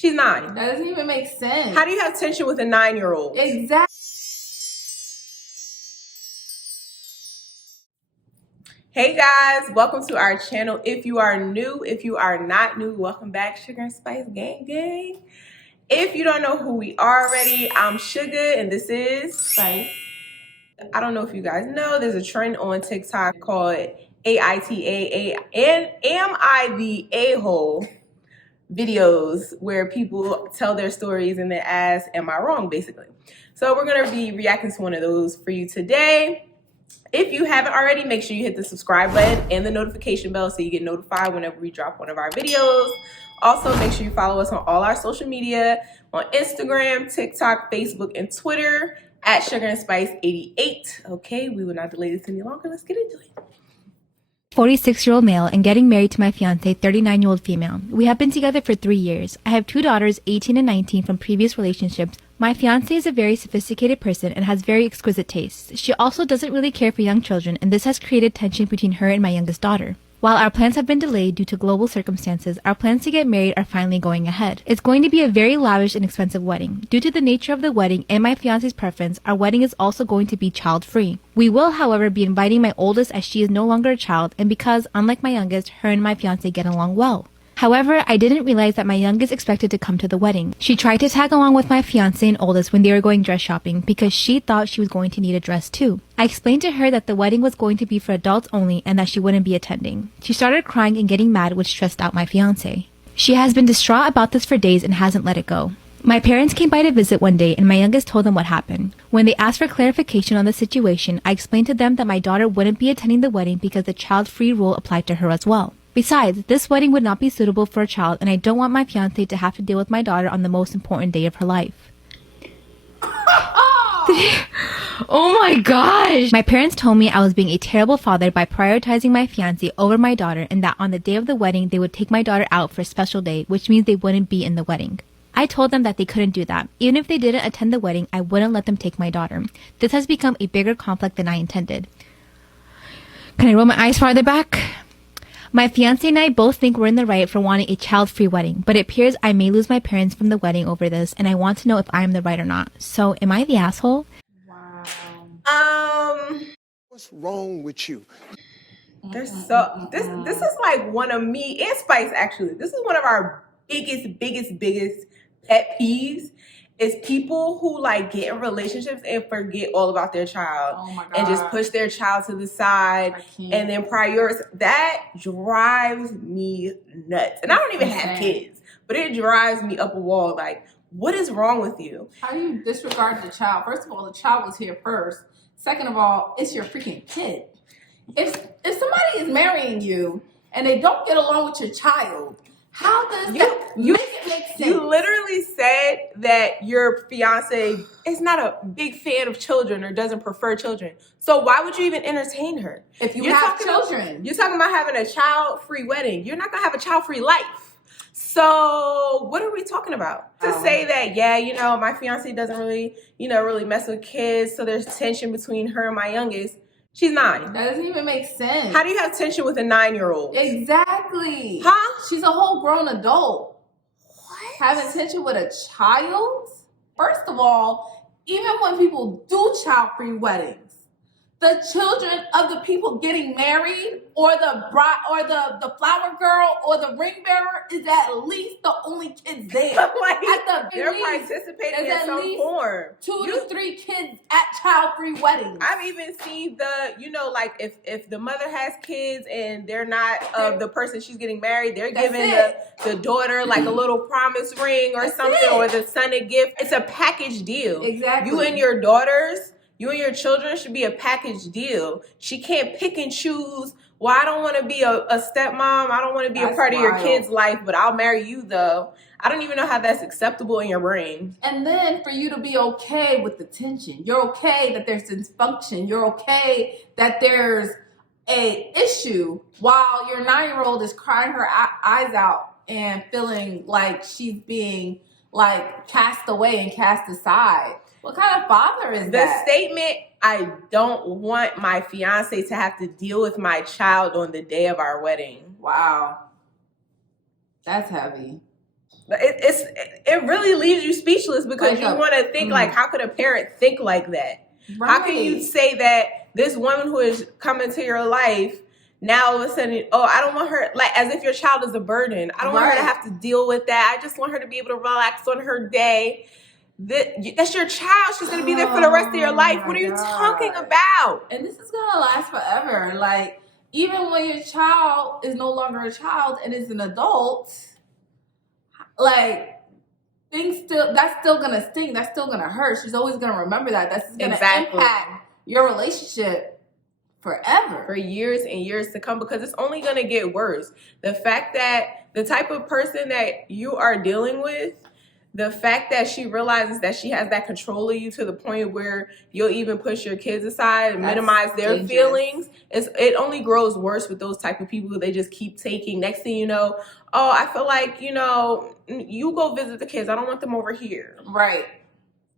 She's 9. That doesn't even make sense. How do you have tension with a 9-year-old? Exactly. Hey guys, welcome to our channel. If you are new, if you are not new, welcome back, Sugar and Spice gang gang. If you don't know who we are already, I'm Suga and this is Spice. I don't know if you guys know, there's a trend on TikTok called AITA, and Am I the A-hole? Videos where people tell their stories and then ask, am I wrong, basically. So we're gonna be reacting to one of those for you today. If you haven't already, make sure you hit the subscribe button and the notification bell so you get notified whenever we drop one of our videos. Also, make sure you follow us on all our social media, on Instagram, TikTok, Facebook, and Twitter at Sugar and Spice 88. Okay, we will not delay this any longer. Let's get into it. 46-year-old male and getting married to my fiance, 39-year-old female. We have been together for 3 years. I have 2 daughters, 18 and 19, from previous relationships. My fiance is a very sophisticated person and has very exquisite tastes. She also doesn't really care for young children, and this has created tension between her and my youngest daughter. While our plans have been delayed due to global circumstances, our plans to get married are finally going ahead. It's going to be a very lavish and expensive wedding. Due to the nature of the wedding and my fiance's preference, our wedding is also going to be child-free. We will, however, be inviting my oldest as she is no longer a child, and because, unlike my youngest, her and my fiance get along well. However, I didn't realize that my youngest expected to come to the wedding. She tried to tag along with my fiance and oldest when they were going dress shopping because she thought she was going to need a dress too. I explained to her that the wedding was going to be for adults only and that she wouldn't be attending. She started crying and getting mad, which stressed out my fiance. She has been distraught about this for days and hasn't let it go. My parents came by to visit one day and my youngest told them what happened. When they asked for clarification on the situation, I explained to them that my daughter wouldn't be attending the wedding because the child-free rule applied to her as well. Besides, this wedding would not be suitable for a child, and I don't want my fiancé to have to deal with my daughter on the most important day of her life. Oh my gosh! My parents told me I was being a terrible father by prioritizing my fiancé over my daughter, and that on the day of the wedding, they would take my daughter out for a special day, which means they wouldn't be in the wedding. I told them that they couldn't do that. Even if they didn't attend the wedding, I wouldn't let them take my daughter. This has become a bigger conflict than I intended. Can I roll my eyes farther back? My fiancé and I both think we're in the right for wanting a child-free wedding, but it appears I may lose my parents from the wedding over this, and I want to know if I am the right or not. So, am I the asshole? Wow. What's wrong with you? This is like one of me and Spice, actually. This is one of our biggest pet peeves. Is people who like get in relationships and forget all about their child. Oh my God. And just push their child to the side and then prioritize. That drives me nuts. And I don't even have kids, but it drives me up a wall. Like, what is wrong with you? How do you disregard the child? First of all, the child was here first. Second of all, it's your freaking kid. If somebody is marrying you and they don't get along with your child, how does that make it make sense? You literally said that your fiance is not a big fan of children or doesn't prefer children. So why would you even entertain her? If you're have children. You're talking about having a child-free wedding. You're not going to have a child-free life. So what are we talking about? To say that, yeah, you know, my fiance doesn't really, really mess with kids. So there's tension between her and my youngest. She's 9. That doesn't even make sense. How do you have tension with a 9-year-old? Exactly. Huh? She's a whole grown adult. What? Having tension with a child? First of all, even when people do child-free weddings, the children of the people getting married or the bride or the flower girl or the ring bearer is at least the only kids there. Like, they're participating in some form. 2 to 3 kids at child-free weddings. I've even seen like if the mother has kids and they're not of the person she's getting married, they're giving the daughter like a little promise ring or something, or the son a gift. It's a package deal. Exactly. You and your children should be a package deal. She can't pick and choose. Well, I don't want to be a stepmom. I don't want to be a part of your kid's life, but I'll marry you though. I don't even know how that's acceptable in your brain. And then for you to be okay with the tension. You're okay that there's dysfunction. You're okay that there's a issue while your 9-year-old is crying her eyes out and feeling like she's being like cast away and cast aside. What kind of father is that? The statement, I don't want my fiance to have to deal with my child on the day of our wedding. Wow. That's heavy. really leaves you speechless because Like you want to think like, how could a parent think like that? Right. How can you say that this woman who is coming to your life now all of a sudden, oh, I don't want her, like as if your child is a burden. I don't want her to have to deal with that. I just want her to be able to relax on her day. That's your child. She's going to be there for the rest of your life. What are you talking about? And this is going to last forever. Like, even when your child is no longer a child and is an adult, like, that's still going to sting. That's still going to hurt. She's always going to remember that. That's going to impact your relationship forever. For years and years to come, because it's only going to get worse. The fact that the type of person that you are dealing with, the fact that she realizes that she has that control of you to the point where you'll even push your kids aside and minimize their feelings, it only grows worse with those type of people. They just keep taking. Next thing you know, oh, I feel like, you go visit the kids. I don't want them over here. Right.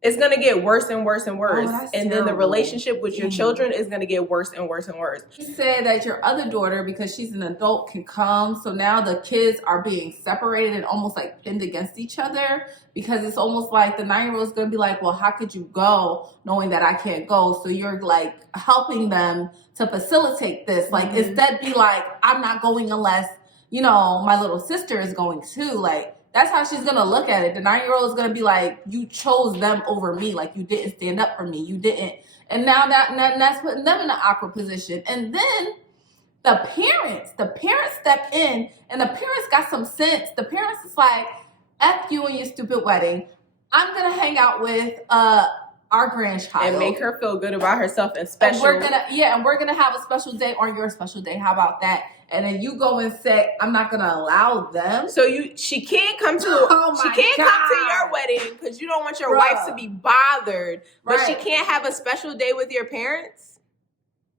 It's going to get worse and worse and worse. And then the relationship with your children is going to get worse and worse and worse. You said that your other daughter, because she's an adult, can come. So now the kids are being separated and almost like pinned against each other, because it's almost like the 9-year-old is going to be like, well, how could you go knowing that I can't go? So you're like helping them to facilitate this. Like instead be like, I'm not going unless, my little sister is going too. Like, that's how she's going to look at it. The 9-year-old is going to be like, you chose them over me. Like, you didn't stand up for me. You didn't. And now that's putting them in an awkward position. And then the parents step in, and the parents got some sense. The parents is like, F you and your stupid wedding. I'm going to hang out with our grandchild. And make her feel good about herself and special. And we're going to have a special day on your special day. How about that? And then you go and say, I'm not going to allow them. So she can't come to come to your wedding because you don't want your wife to be bothered. But she can't have a special day with your parents?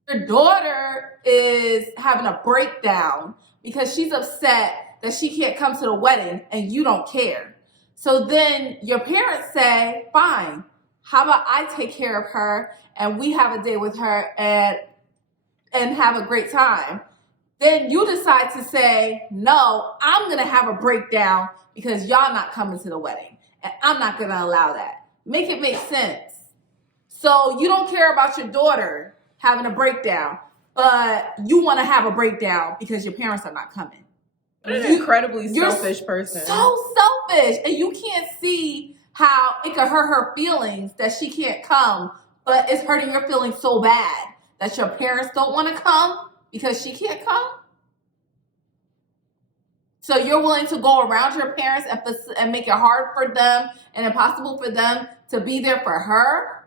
Your daughter is having a breakdown because she's upset that she can't come to the wedding and you don't care. So then your parents say, fine, how about I take care of her and we have a day with her and have a great time. Then you decide to say, no, I'm going to have a breakdown because y'all not coming to the wedding. And I'm not going to allow that. Make it make sense. So you don't care about your daughter having a breakdown, but you want to have a breakdown because your parents are not coming. You're an incredibly selfish person. So selfish. And you can't see how it could hurt her feelings that she can't come, but it's hurting your feelings so bad that your parents don't want to come because she can't come? So you're willing to go around your parents and make it hard for them and impossible for them to be there for her?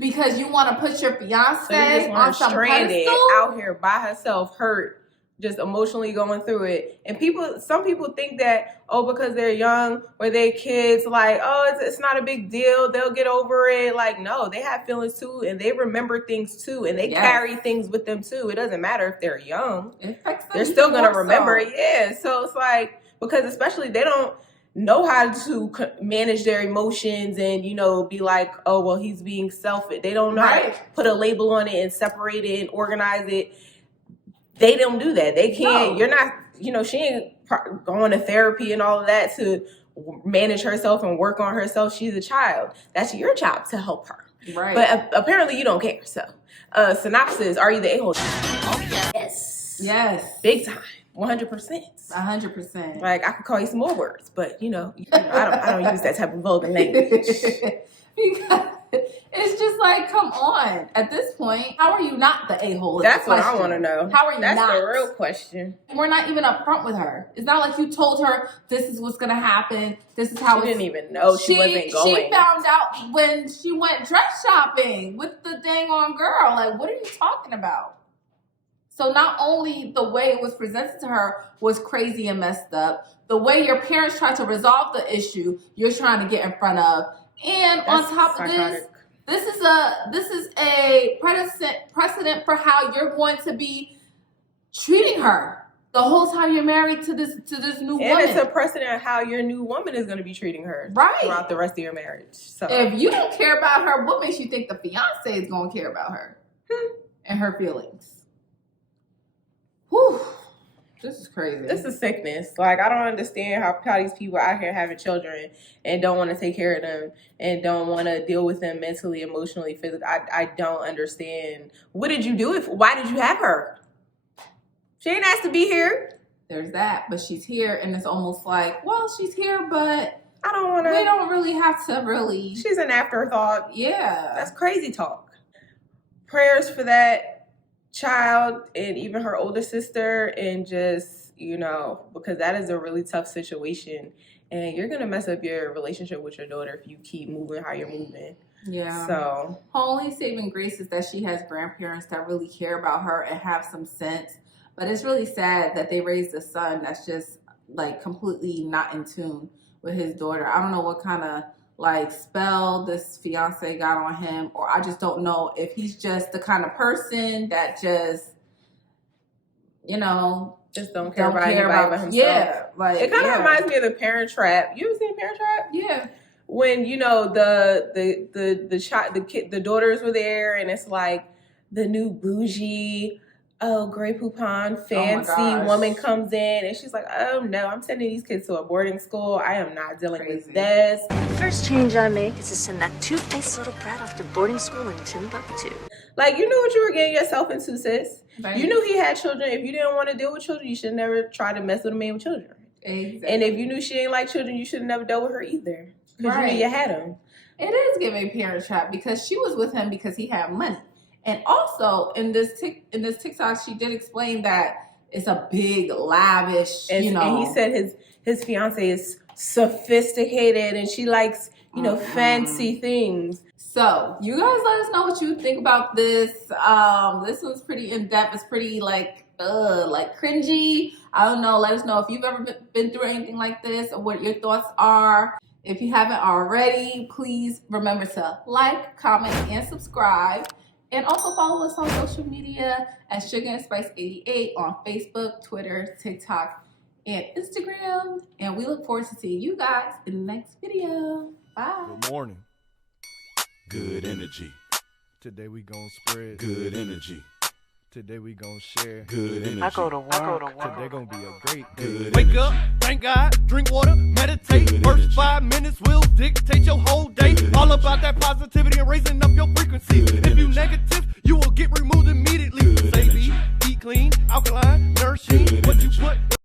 Because you want to put your fiance on some pedestal? Out here by herself, hurt, just emotionally going through it. And some people think that, because they're young or they're kids, like, it's not a big deal. They'll get over it. Like, no, they have feelings too, and they remember things too, and they carry things with them too. It doesn't matter if they're young. They're still going to remember it. Yeah. So it's like, because especially they don't know how to manage their emotions and, be like, he's being selfish. They don't know how to put a label on it and separate it and organize it. They don't do that. They can't. No. You're not, she ain't going to therapy and all of that to manage herself and work on herself. She's a child. That's your job to help her. Right. But apparently you don't care. So, synopsis, are you the a-hole? Yes. Yes. Big time. 100%. 100%. Like, I could call you some more words, but, I don't use that type of vulgar language. Because it's just like, come on. At this point, how are you not the a-hole? That's what I want to know. How are you not? That's the real question. We're not even upfront with her. It's not like you told her this is what's going to happen. This is how she didn't even know she wasn't going. She found out when she went dress shopping with the dang on girl. Like, what are you talking about? So not only the way it was presented to her was crazy and messed up, the way your parents tried to resolve the issue, you're trying to get in front of. And on top of this, this is a precedent for how you're going to be treating her the whole time you're married to this new woman. And it's a precedent of how your new woman is going to be treating her throughout the rest of your marriage. So if you don't care about her, what makes you think the fiance is going to care about her and her feelings? Whew. This is crazy. This is sickness. Like, I don't understand how these people out here having children and don't want to take care of them and don't want to deal with them mentally, emotionally, physically. I don't understand. What did you do? Why did you have her? She ain't asked to be here. There's that, but she's here, and it's almost like, well, she's here, but I don't want to. We don't really have to really. She's an afterthought. Yeah. That's crazy talk. Prayers for that child and even her older sister, and just, you know, because that is a really tough situation, and you're gonna mess up your relationship with your daughter if you keep moving how you're moving. Yeah. So her only saving grace is that she has grandparents that really care about her and have some sense. But it's really sad that they raised a son that's just like completely not in tune with his daughter. I don't know what kind of like spell this fiance got on him, or I just don't know if he's just the kind of person that just, you know, just don't care about anybody but himself. Yeah, like it kind of reminds me of the Parent Trap. You ever seen Parent Trap? Yeah. When, you know, the daughters were there, and it's like the new bougie, Grey Poupon, fancy woman comes in, and she's like, oh no, I'm sending these kids to a boarding school. I am not dealing with this. The first change I make is to send that two-faced little brat off to boarding school in Timbuktu. Like, you knew what you were getting yourself into, sis. Right. You knew he had children. If you didn't want to deal with children, you should never try to mess with a man with children. Exactly. And if you knew she ain't like children, you should have never dealt with her either. Because you knew you had them. It is giving Parent Trap, because she was with him because he had money. And also in this TikTok, she did explain that it's a big, lavish, and he said his fiance is sophisticated and she likes, you know, fancy things. So you guys let us know what you think about this. This one's pretty in depth. It's pretty like cringy. I don't know. Let us know if you've ever been through anything like this or what your thoughts are. If you haven't already, please remember to like, comment, and subscribe. And also follow us on social media at Sugar and Spice 88 on Facebook, Twitter, TikTok, and Instagram. And we look forward to seeing you guys in the next video. Bye. Good morning. Good energy. Today we gon' spread good energy. Today we gon' share good energy. I go to work. Today gon' be a great day. Good Wake up, thank God, drink water, meditate. Good First energy. 5 minutes will dictate your whole day. Good All energy. about that positivity and raising up your frequency. Good If you energy. negative, you will get removed immediately. Good Say energy. eat clean, alkaline, nourishing. Good What you energy. put